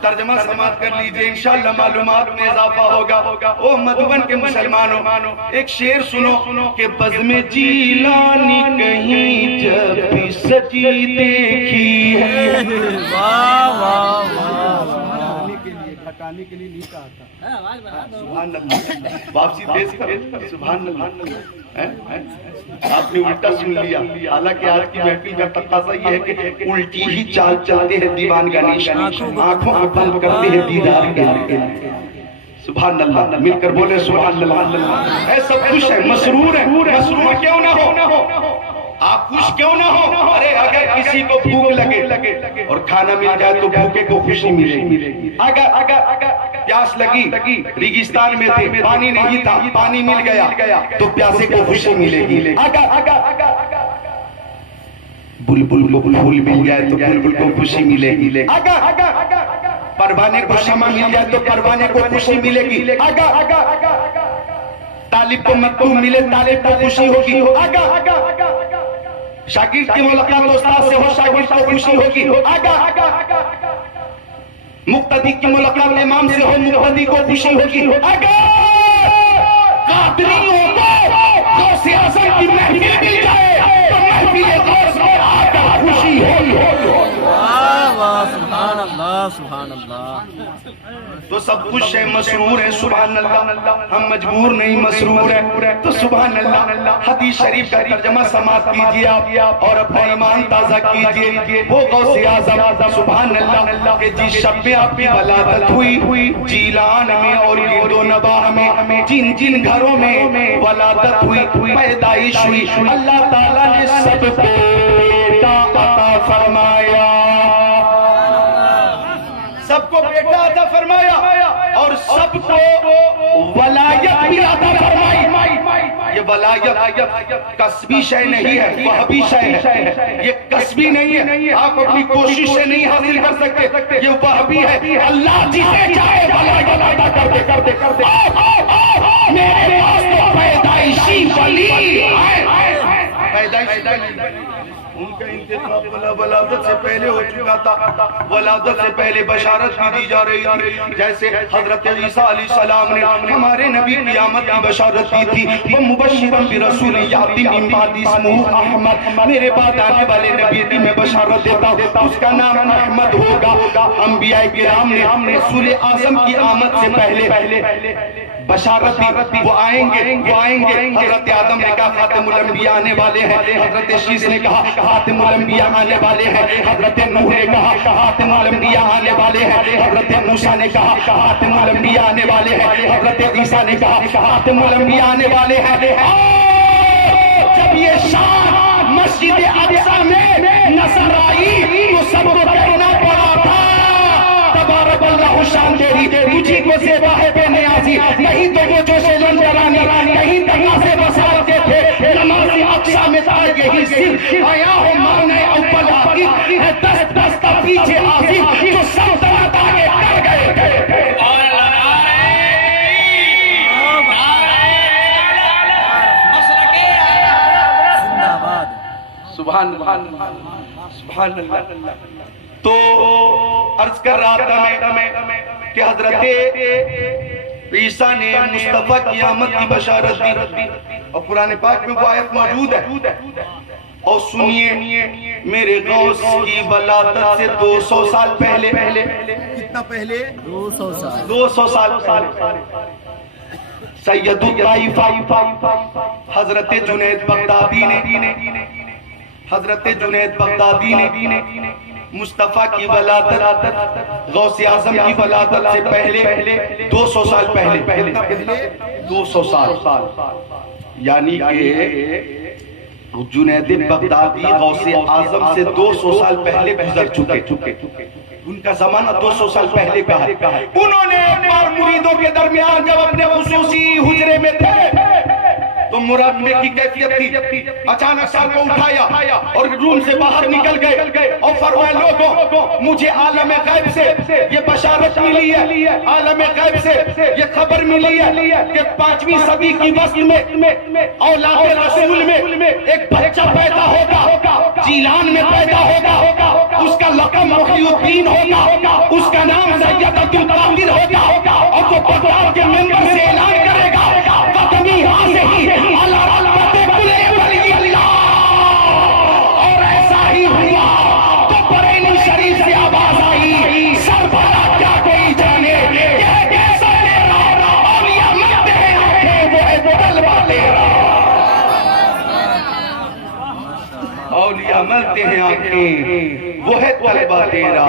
ترجمہ سماعت کر لیجئے، انشاءاللہ معلومات میں اضافہ ہوگا۔ او مدھوبن کے مسلمانوں، ایک شعر سنو کہ بزم جیلانی کہیں جب بھی سجی دیکھی ہے۔ ہٹانے کے لیے نہیں کہا تھا۔ سبحان اللہ، واپسی دیس کر سبحان اللہ۔ آپ نے الٹا سن لیا، حالانکہ آج کی محفل کا تقاضا یہ ہے کہ الٹی ہی چال چلتے ہیں دیوان کا نشان، آنکھوں کو بند کرتے ہیں دیدار کے لیے۔ سبحان اللہ، مل کر بولے سبحان اللہ۔ اے سب خوش ہیں، مسرور ہیں، مسرور کیوں نہ ہو، آپ خوش کیوں نہ ہو؟ ارے اگر کسی کو بھوک لگے اور کھانا مل جائے تو بھوکے کو خوشی ملے گی۔ اگر پیاس لگی، ریگستان میں تھے، پانی نہیں تھا، پانی مل گیا تو پیاسے کو خوشی ملے گی۔ اگر بلبل کو پھول مل جائے تو بلبل کو خوشی ملے گی۔ اگر پروانے کو شمع مل جائے تو پروانے کو خوشی ملے گی۔ اگر طالب کو مکتوب ملے طالب کو خوشی ہوگی۔ اگر شاگرد کی ملاقات استاد سے ہو شاگرد کو خوشی ہوگی۔ اگر مقتدی کی ملاقات امام سے ہو مقتدی کو خوشی ہوگی۔ اگر قادری ہو تو غوث اعظم کی محفل مل جائے تو محفل غوث میں آ کر خوشی ہوگی۔ سبحان اللہ، سبحان اللہ۔ تو سب خوش ہیں، مسرور ہیں، سبحان اللہ۔ ہم مجبور نہیں، مسرور ہیں تو سبحان اللہ۔ حدیث شریف کا ترجمہ سماعت کیجئے آپ اور اپنا ایمان تازہ کیجئے۔ وہ غوث اعظم سبحان اللہ کہ جس شب میں آپ کی ولادت ہوئی جیلان میں اور گرد و نواح میں، جن جن گھروں میں ولادت ہوئی، پیدائش ہوئی، اللہ تعالیٰ نے سب کو بیٹا عطا فرمایا، سب کو بیٹا عطا فرمایا اور سب کو ولایت بھی عطا فرمائی۔ یہ ولایت کسبی شے نہیں ہے، وہبی شے ہے۔ یہ کسبی نہیں ہے، آپ اپنی کوشش سے نہیں حاصل کر سکتے، یہ وہبی ہے۔ اللہ جسے چاہے ولایت عطا کرتے۔ میرے پاس تو پیدائشی ولی ہے، پیدائشی ولی۔ ان کا انتخاب ولادت سے پہلے ہو چکا تھا، ولادت سے پہلے بشارت بھی دی جا رہی تھی، جیسے حضرت عیسیٰ علیہ السلام نے ہمارے نبی قیامت کی بشارت دی تھی۔ وہ مبشرا برسول یاتی من بعد اسمہ احمد، میرے بعد آنے والے نبی کی میں بشارت دیتا ہوں، اس کا نام احمد ہوگا۔ انبیاء کرام نے رسول اعظم کی آمد سے پہلے بشارت دی، وہ آئیں گے۔ حضرت آدم نے کہا خاتم الانبیاء آنے والے ہیں، حضرت شیس نے کہا خاتم الانبیاء آنے والے ہیں، حضرت نوح نے کہا خاتم الانبیاء آنے والے ہیں، حضرت موسیٰ نے کہا خاتم الانبیاء آنے والے ہیں، حضرت عیسیٰ نے کہا خاتم الانبیاء آنے والے ہیں۔ جب یہ شان مسجد اقصی میں نظر آئی تو سب کو کہنا پڑا تھا تبارک اللہ شان تیری، تجھی کو زیبا ہے بے نیازی، کہیں تو وہ جو سے لنجرانی، کہیں تقاضے بساتے تھے، نماز اقصی میں تھا یہی سر، آیا ہو مانے اول حقیق ہے دست دست پیچھے آزی، جو سلطنت آگے کر گئے۔ سبحان اللہ۔ تو عرض کر رہا تھا میں کہ حضرت عیسیٰ نے مصطفیٰ کی آمد کی بشارت دی اور قرآن پاک میں وہ آیت موجود ہے. اور سنیے میرے غوث کی ولادت سے 200 سال پہلے کتنا پہلے 200 سال سید الطائفہ حضرت جنید بغدادی نے مصطفیٰ کی ولادت غوث اعظم کی ولادت سے پہلے 200 سال پہلے 200 سال یعنی کہ جنید بغدادی غوث اعظم سے 200 سال پہلے گزر چکے. ان کا زمانہ 200 سال پہلے کا ہے. انہوں نے ایک بار مریدوں کے درمیان جب اپنے خصوصی حجرے میں تھے تو مراقبے کی کیفیت تھی. اچانک سر کو اٹھایا اور روم سے باہر نکل گئے اور فرمایا لوگوں مجھے عالم غیب سے یہ بشارت ملی ہے, عالم غیب سے یہ خبر ملی ہے کہ 5ویں صدی کی وسط میں اولاد رسول میں ایک بچہ پیدا ہوگا, جیلان میں پیدا ہوگا, اس کا لقب محی الدین ہوگا, اس کا نام سید عبدالقادر ہوگا اور وہ بغداد کے منبر سے اعلان کرے گا قدمی حاضر اللہ رحمت کلے ولی اللہ. اور ایسا ہی ہوا تو بریلی شریف سے آواز آئی سر بھلا کیا کوئی جانے کہ کیسا میرا اولیاء ملتے ہیں وہ ہے طلبہ تیرا, اولیاء ملتے ہیں آنکھیں وہ ہے طلبہ تیرا.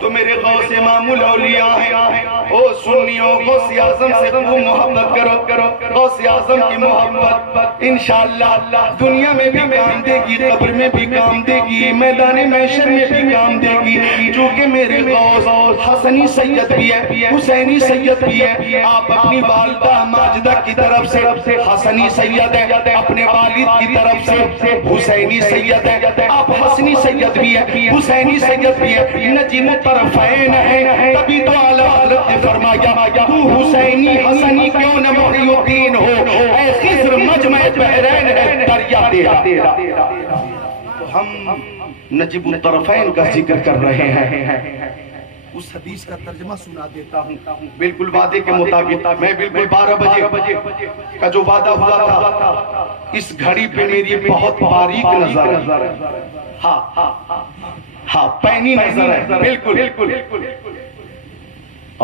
تو میرے غوث امام الاولیاء ہیں. او سنیوں غوث اعظم سے خوب محبت کرو, غوث اعظم کی محبت انشاءاللہ دنیا میں بھی کام دے گی, قبر میں بھی کام دے گی, میدان محشر میں بھی کام دے گی. چونکہ میرے غوث حسنی سید بھی ہے, حسینی سید بھی ہے. آپ اپنی والدہ ماجدہ کی طرف سے حسنی سید ہے, اپنے والد کی طرف سے حسینی سید ہے. آپ حسنی سید بھی ہے, حسینی سید بھی ہے, نجم طرفین ہے. تبھی تو اعلیٰ حضرت نے فرمایا تو حسینی حسنی کیوں نہ محی الدین ہو, اے خضر مجمع بحرین ہے دریا تیرا. تو ہم نجم الطرفین کا ذکر کر رہے ہیں. اس حدیث کا ترجمہ سنا دیتا ہوں. بالکل وعدے کے مطابق میں بالکل 12 بجے کا جو وعدہ ہوا تھا اس گھڑی پہ میری بہت باریک نظر ہے. ہاں پینی نظر ہے بالکل.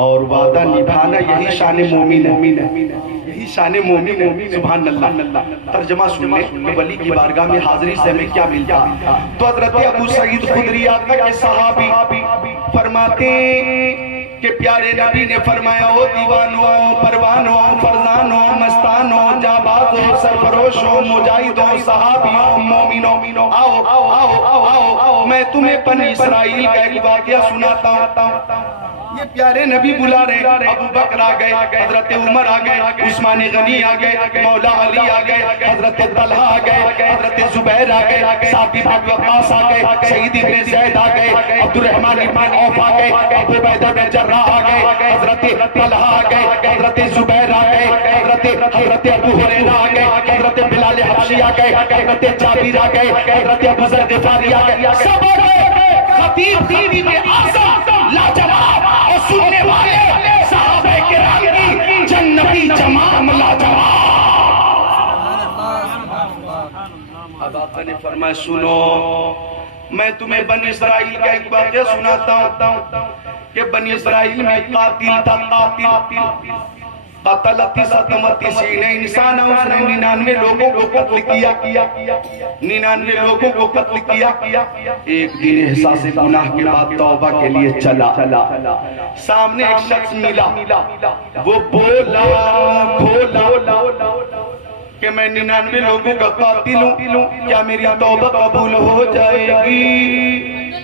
اور وعدہ نبھانا یہی شان مومن ہے, یہی شان مومن ہے. سبحان اللہ. ترجمہ سن لیں ولی کی بارگاہ میں حاضری سے ہمیں کیا ملتا. تو حضرت ابو سعید خدری آقا کے صحابی فرماتے کہ پیارے نبی نے فرمایا او دیوانوں, پروانوں, فرزانوں, مستانوں, جابازوں, سرفروشوں, مجاہدوں, صحابیوں, مومنوں, آؤ میں تمہیں بنی اسرائیل کا ایک واقعہ سناتا ہوں. یہ پیارے نبی بلا رہے, ابو بکر آ گئے, حضرت عمر آ گئے, عثمان غنی آ گئے, مولا علی آ گئے, حضرت طلحہ آ گئے, حضرت زبیر آ گئے, سعد بن وقاص آ گئے, سعید بن زید آ گئے, عبد الرحمن بن عوف آ گئے, ابو عبیدہ بن جراح آ گئے, حضرت طلحہ آ گئے, حضرت زبیر آ گئے, حضرت ابو ہریرہ آ گئے, حضرت بلال حبشی آ گئے, حضرت جابر آ گئے, حضرت ابو ذر غفاری آ گئے. سب آ گئے. خطیب خطیب اعظم لاجواب اور سننے والے صحابہ کرام کی جنتی جماعت لاجواب. اب آقا نے فرمایا سنو میں تمہیں بنی اسرائیل کا ایک واقعہ سناتا ہوں کہ بنی اسرائیل میں قاتل تھا, قتل 39 انسان, اس نے 99 لوگوں کو قتل کیا, 99 لوگوں کو قتل کیا. ایک دن احساس گناہ کے بعد توبہ کے لیے چلا, سامنے ایک شخص ملا, وہ بولا کہ میں 99 لوگوں کا قاتل ہوں, کیا میری توبہ قبول ہو جائے گی؟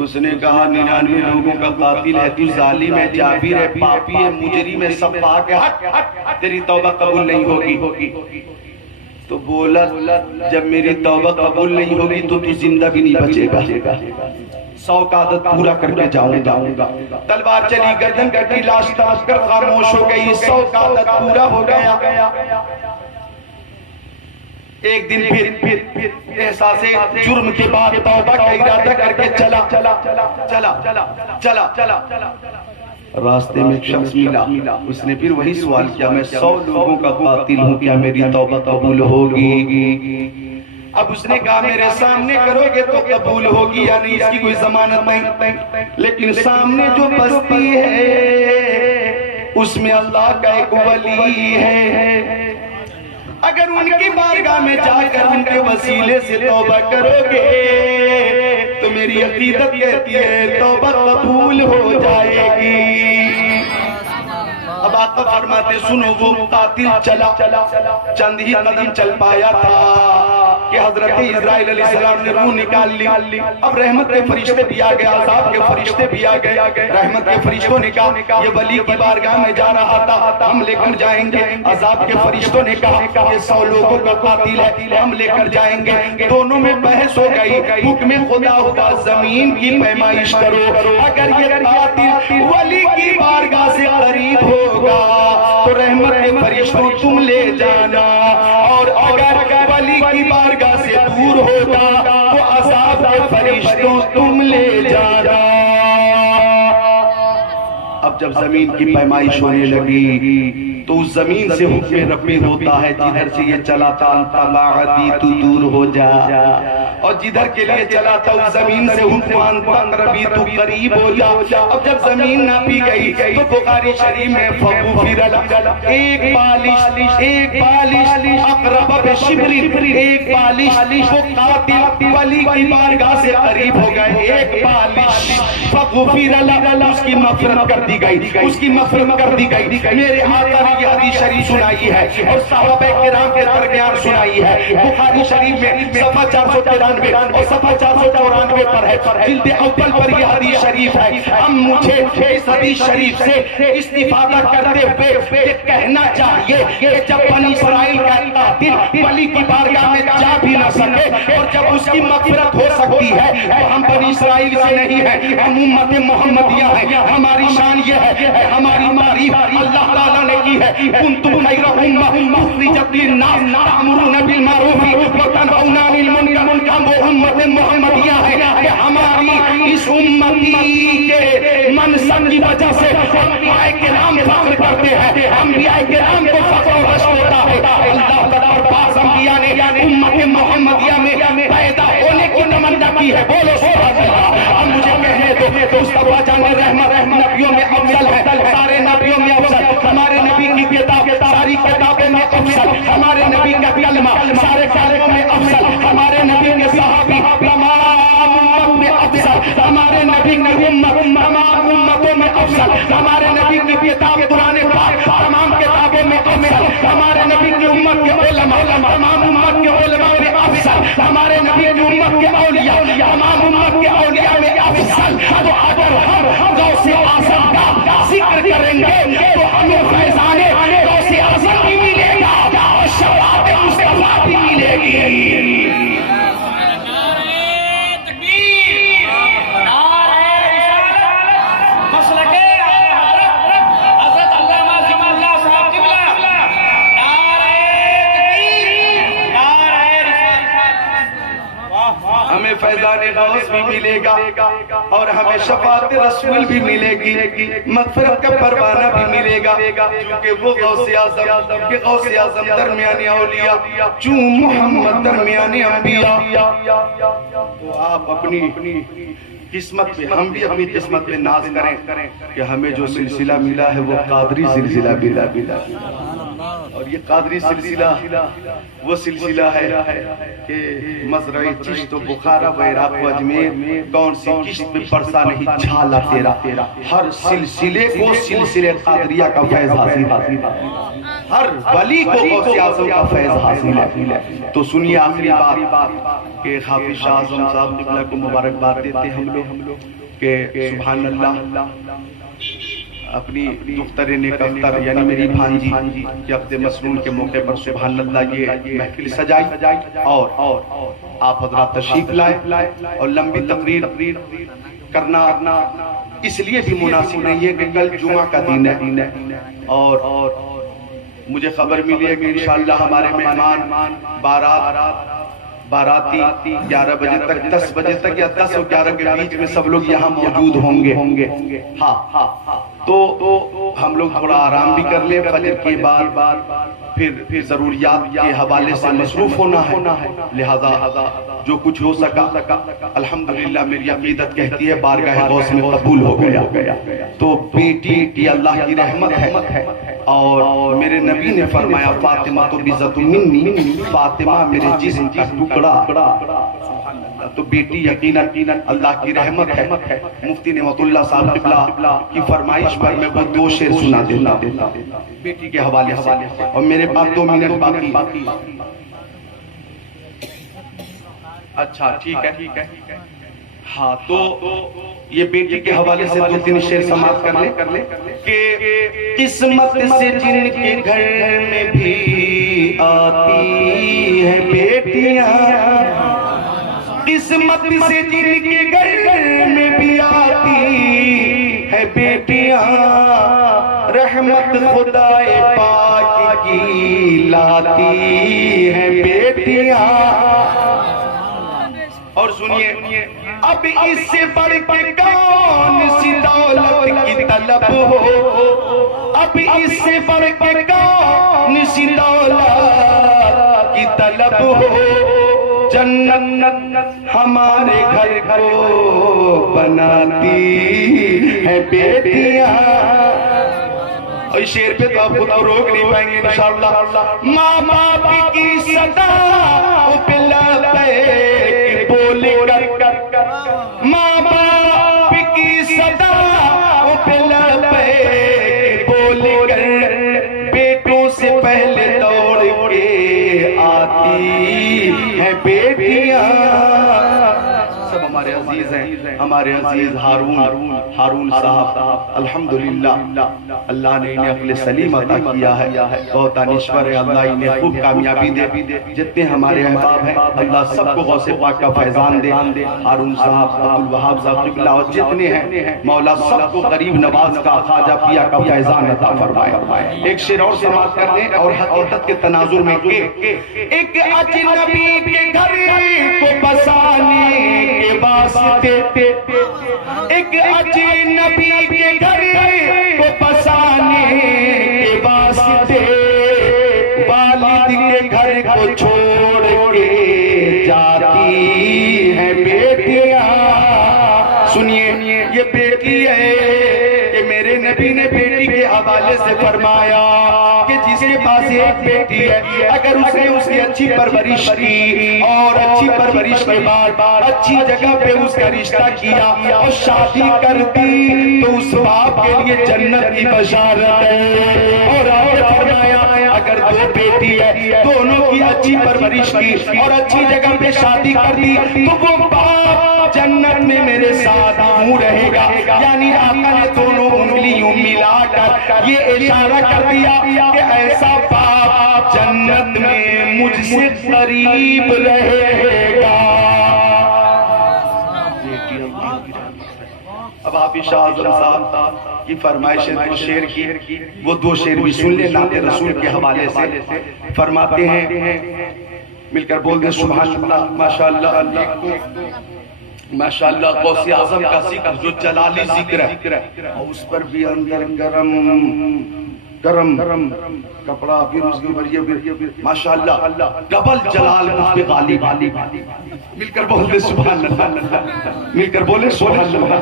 اس نے کہا 99 لوگوں کا قاتل ہے, تو ظالم ہے, جابر ہے, پاپی ہے, مجرم ہے, سب پاک ہے, ہٹ, تیری توبہ قبول نہیں ہوگی. تو بولا جب میری توبہ قبول نہیں ہوگی تو تو زندہ بھی نہیں بچے گا. 100 کا عدد پورا کر کے جاؤں گا. تلوار چلی, گردن کٹی, لاش تراش کر خاموش ہو گئی. 100 کا عدد پورا ہو گیا. ایک دن پھر احساس جرم کے بعد توبہ کا ارادہ کر کے چلا. راستے میں ایک شخص ملا، اس نے پھر وہی سوال کیا، میں 100 لوگوں کا قاتل ہوں، کیا میری توبہ قبول ہوگی؟ اب اس نے کہا میرے سامنے کرو گے تو قبول ہوگی یا نہیں، اس کی کوئی ضمانت نہیں، لیکن سامنے جو بستی ہے اس میں اللہ کا ایک ولی ہے، اگر ان کی بارگاہ میں جا کر ان کے وسیلے سے توبہ کرو گے تو میری عقیدت کہتی ہے توبہ قبول ہو جائے گی۔ اب آقا فرماتے سنو، وہ قاتل چلا، چند ہی قدم چل پایا تھا کہ حضرت اسرائیل علیہ السلام نے روح نکال لی۔ اب رحمت کے فرشتے بھی آ گئے، عذاب کے فرشتے بھی آ گئے۔ رحمت کے فرشتوں نے کہا یہ ولی کی بارگاہ میں جا رہا تھا، ہم لے کر جائیں گے۔ عذاب کے فرشتوں نے کہا یہ 100 لوگوں کا قاتل ہے، ہم لے کر جائیں گے۔ دونوں میں بحث ہو گئی، حکم خدا ہوگا زمین کی پیمائش کرو، اگر یہ قاتل ولی کی بارگاہ سے قریب ہوگا تو رحمت کے فرشتوں تم لے جانا، اور اگر ولی کی بارگاہ سے دور ہوگا تو عذاب کے فرشتوں تم لے جانا۔ اب جب زمین کی پیمائش ہونے لگی تو اس زمین سے حکم ربی ہوتا ہے، جدھر سے یہ چلا تھا انت بعدی تو دور ہو جا، اور جدھر کے لیے چلا تھا اس زمین سے حکم انت ربی تو قریب ہو جا۔ اب جب زمین ناپی گئی تو بخاری شریف میں فغفر لہ، ایک بالش اقرب بشبر، ایک بالش وہ قاتل ولی کی بارگاہ سے قریب ہو گئے، ایک بالش فغفر لہ، اس کی مغفرت کر دی گئی، اس کی مغفرت کر دی گئی۔ میرے آقا نے یہ حدیث شریف سنائی ہے اور صحابہ کرام کے درمیان سنائی ہے، بخاری شریف میں صفحہ 493 اور صفحہ 494 پر ہے، جلد اول پر یہ حدیث شریف ہے۔ ہم مجھے اس حدیث شریف سے استفادہ کرتے ہوئے یہ کہنا چاہیے کہ جب بنی اسرائیل کا قاتل ولی کی بارگاہ میں جا بھی نہ سکے اور جب اس کی مغفرت ہو سکتی ہے تو ہم بنی اسرائیل سے نہیں ہیں، ہم امت محمدیہ ہیں۔ ہماری شان یہ ہے، ہماری تعریف اللہ تعالیٰ نے کی ہے، کنتم خیر امہ اخرجت للناس تأمرون بالمعروف وتنہون عن المنکر۔ ہم وہ امت محمدیہ ہیں کہ ہماری اس امتی کے منصب کی وجہ سے انبیاء کرام فخر کرتے ہیں، انبیاء کرام کو فخر و رشک ہوتا ہے۔ اللہ تعالیٰ اور بعض انبیاء نے امت محمدیہ میں پیدا ہونے کی تمنا کی ہے، بولو سبحان اللہ۔ اب مجھے کہنے دو مصطفیٰ جان رحمت نبیوں میں افضل ہے، سارے نبیوں میں افضل، ہمارے نبی کی کتاب ساری کتابیں میں افضل، ہمارے نبی کا کلمہ سارے کلموں میں افضل، ہمارے نبی کے صحابی تمام امت میں افضل، ہمارے نبی کی امت تمام امتوں میں افضل، ہمارے نبی کی کتاب قرآن پاک تمام کتابوں میں افضل، ہمارے نبی کی امت کے علماء تمام امت کے علماء میں افضل، ہمارے نبی کی امت کے اولیاء تمام امت کے اولیاء میں افضل۔ تو اگر ہم غوث اعظم کا ذکر کریں گے تو ہمیں فیضان غوث اعظم بھی ملے گا اور شفاعت مصطفیٰ بھی ملے گی۔ ہمیں فیضان غوث بھی ملے گا اور ہمیں شفاعت رسول بھی ملے گی، مغفرت کا پروانہ بھی ملے گا، کیونکہ وہ غوث اعظم کہ غوث اعظم درمیان اولیاء، چون محمد درمیان انبیاء۔ تو آپ اپنی قسمت پہ، ہم بھی اپنی قسمت پہ ناز کریں کہ ہمیں جو سلسلہ ملا ہے وہ قادری سلسلہ ملا، اور یہ قادری سلسلہ وہ سلسلہ ہے کہ مزرعِ چشت و بخارا و عراق و اجمیر، کون سی کشت پہ برسا نہیں چھالا تیرا، ہر سلسلے کو سلسلے قادریہ کا فیض حاصل ہے، ہر ولی کو غوث اعظم کا فیض حاصل ہے۔ تو سنیے آخری بات کہ حافظ شاہ اعظم صاحب قبلہ کو مبارکباد دیتے ہم لوگ کہ سبحان اللہ، اپنی دختر نیک اختر یعنی میری بھانجی کے عقد مسنون کے موقع پر سبحان اللہ یہ محفل سجائی اور آپ حضرات تشریف لائے، اور لمبی تقریر کرنا اس لیے بھی مناسب نہیں ہے کہ کل جمعہ کا دن ہے، اور مجھے خبر ملی ہے کہ انشاءاللہ ہمارے مہمان باراتی 11 بجے تک 10 بجے تک یا 10 اور 11 کے بیچ میں سب لوگ یہاں موجود ہوں گے۔ ہاں تو ہم لوگ تھوڑا آرام بھی کر لیں، فجر کے بعد پھر ضروریات کے حوالے سے مصروف ہونا ہے، لہذا جو کچھ ہو سکا الحمدللہ میری عقیدت کہتی ہے بارگاہ غوث میں قبول ہو گیا۔ تو بیٹی یہ اللہ کی رحمت ہے، اور میرے نبی نے فرمایا فاطمہ تو بذات منی، فاطمہ میرے جسم کا ٹکڑا۔ تو بیٹی یقیناً اللہ کی رحمت ہے۔ مفتی نعمت اللہ صاحب قبلہ کی فرمائش پر میں وہ 2 شعر سنا دیتا بیٹی کے حوالے سے، اور میرے پاس 2 منٹ باقی۔ اچھا ٹھیک ہے، ہاں تو یہ بیٹی کے حوالے سے 2-3 شعر سماعت کر لیں کہ قسمت سے جن کے گھر میں بھی آتی ہے بیٹیاں، قسمت سے جن کے گھر میں بھی آتی ہے بیٹیاں، رحمت خدائے پاک کی لاتی ہے بیٹیاں۔ اور سنیے، اب اس سے بڑھ کے کون سی دولت کی طلب ہو، اب اس سے بڑھ کے کون سی دولت کی طلب ہو، جنت ہمارے گھر کو بناتی ہے بیٹیاں۔ اور اس شعر پہ تو آپ خود روک نہیں پائیں گے انشاءاللہ۔ ماں باپ کی صدا پلا پہ بولے کر، ماں باپ کی صدا پلا پہ بولے کر، بیٹوں سے پہلے دوڑ کے آتی ہے بیٹیاں۔ سب ہمارے عزیز ہیں، ہمارے عزیز ہارون صاحب الحمدللہ اللہ نے انہیں عقل سلیم عطا کیا ہے، بہت دانشور ہے، اللہ انہیں خوب کامیابی دے۔ جتنے ہمارے احباب ہیں اللہ سب کو غوث پاک کا فیضان دے۔ ہارون صاحب، عبدالوہاب صاحب قبلہ اور جتنے ہیں مولا سب کو غریب نواز کا، خواجہ پیا کا فیضان عطا فرمائے۔ ایک شعر اور سماعت کر لیں اور حقیقت کے تناظر میں کہ ایک اجنبی کے گھر کو بسانے کے واسطے، ایک اجنبی کے گھر کو بسانے کے واسطے، والد کے گھر کو چھوڑ کے جاتی ہے بیٹیاں۔ سنیے، یہ بیٹی ہے کہ میرے نبی نے بیٹی کے حوالے سے فرمایا کہ جس کے پاس ایک بیٹی ہے، اگر اس نے اس کی اچھی پرورش کی اور اچھی پرورش کے بعد اچھی جگہ پہ اس کا رشتہ کیا اور شادی کر دی تو اس باپ کے لیے جنت کی بشارت ہے۔ اور آگے فرمایا اگر 2 بیٹی ہے، دونوں کی اچھی پرورش کی اور اچھی جگہ پہ شادی کر دی تو وہ باپ جنت میں میرے ساتھ رہے گا۔ یعنی آقا نے دونوں انگلیوں ملا کر یہ اشارہ کر دیا کہ ایسا باپ جنت میں مجھ سے قریب رہے گا۔ اب حافظ شاہ اعظم صاحب کی فرمائش ہے 2 شعر کی، وہ 2 شعر بھی سن لیں نعت رسول کے حوالے سے۔ فرماتے ہیں، مل کر بول دیں سبحان اللہ، ماشاءاللہ، ماشاءاللہ غوث اعظم کا ذکر جو جلالی ذکر ہے، اور اس پر بھی اندر گرم کپڑا، پھر اس کے اوپر یہ ماشاءاللہ ڈبل جلال مجھ پہ غالب۔ مل کر بول دیں سبحان اللہ، مل کر بولیں سبحان اللہ۔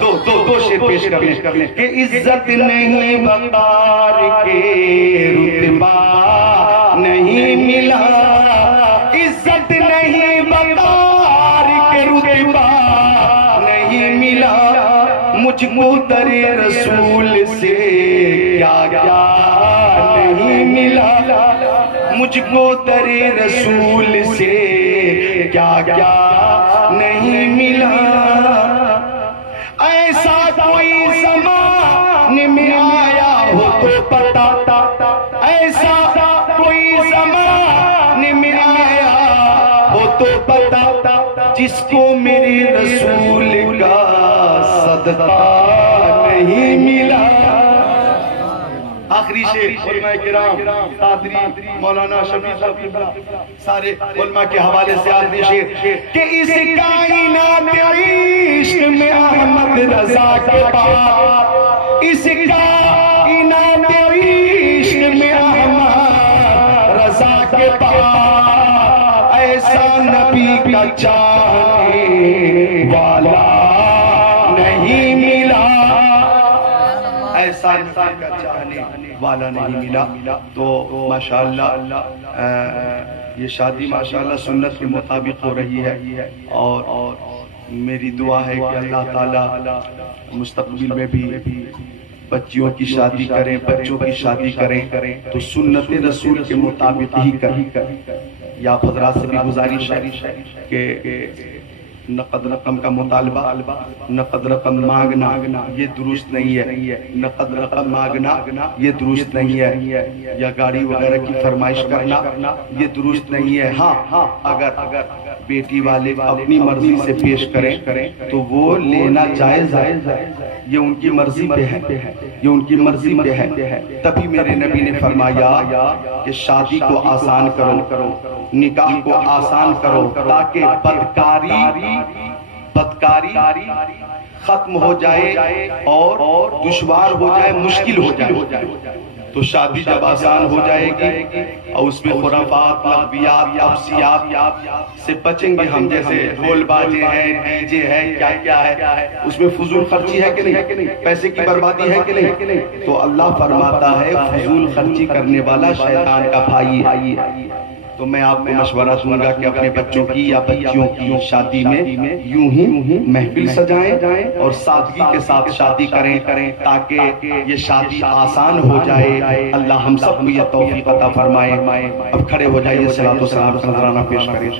دو شعر پیش کر لیں کہ عزت نہیں وقار کے رتبہ نہیں ملا، عزت نہیں وقار کے رتبہ نہیں ملا، مجھ کو در رسول سے کیا کیا نہیں ملا، مجھ کو در رسول سے کیا کیا نہیں ملا۔ ایسا کوئی زمانے میں آیا ہو تو پتا، ایسا کوئی زمانے میں آیا ہو تو پتا، جس کو میرے رسول کا صدقہ نہیں ملا۔ آخری شعر علماء کرام، قادری، مولانا شفیع صاحب، سارے علماء کے حوالے سے آخری شعر کہ اس کائنات عشق میں احمد رضا کے بعد اس کائنات عشق میں احمد رضا کے بعد ایسا نبی کا چاہنے والا نہیں ملا، ایسا نبی کا چاہنے والا نہیں ملا۔ تو ماشاءاللہ یہ شادی ماشاءاللہ سنت کے مطابق ہو رہی ہے، اور میری دعا ہے کہ اللہ تعالی مستقبل میں بھی بچیوں کی شادی کریں، بچوں کی شادی کریں تو سنت رسول کے مطابق ہی کریں۔ یا حضرات سے بھی گزارش ہے کہ نقد رقم کا مطالبہ، نقد رقم مانگنا یہ درست نہیں ہے، نقد رقم مانگنا یہ درست نہیں ہے، یا گاڑی وغیرہ کی فرمائش کرنا یہ درست نہیں ہے۔ ہاں اگر بیٹی والے اپنی مرضی سے پیش کریں تو وہ لینا جائز ہے، یہ ان کی مرضی پہ ہے، یہ ان کی مرضی پہ ہے۔ تبھی میرے نبی نے فرمایا کہ شادی کو آسان کرو، نکاح کو آسان کرو، تاکہ بدکاری ختم ہو جائے اور دشوار ہو جائے، مشکل ہو جائے۔ تو شادی جب آسان ہو جائے گی اور اس میں خرافات، لغویات، افسیات سے بچیں گے ہم، جیسے ڈھول باجے ہیں، ڈی جے ہے، کیا ہے، اس میں فضول خرچی ہے کہ نہیں، پیسے کی بربادی ہے کہ نہیں۔ تو اللہ فرماتا ہے فضول خرچی کرنے والا شیطان کا بھائی ہے۔ تو میں آپ کو مشورہ دوں گا کہ اپنے بچوں کی یا بچیوں کی شادی میں یوں ہی محفل سجائیں اور سادگی کے ساتھ شادی کریں تاکہ یہ شادی آسان ہو جائے۔ اللہ ہم سب کو یہ توفیق عطا فرمائے۔ اب کھڑے ہو جائیے، صلاۃ و سلام کا نذرانہ پیش کریں۔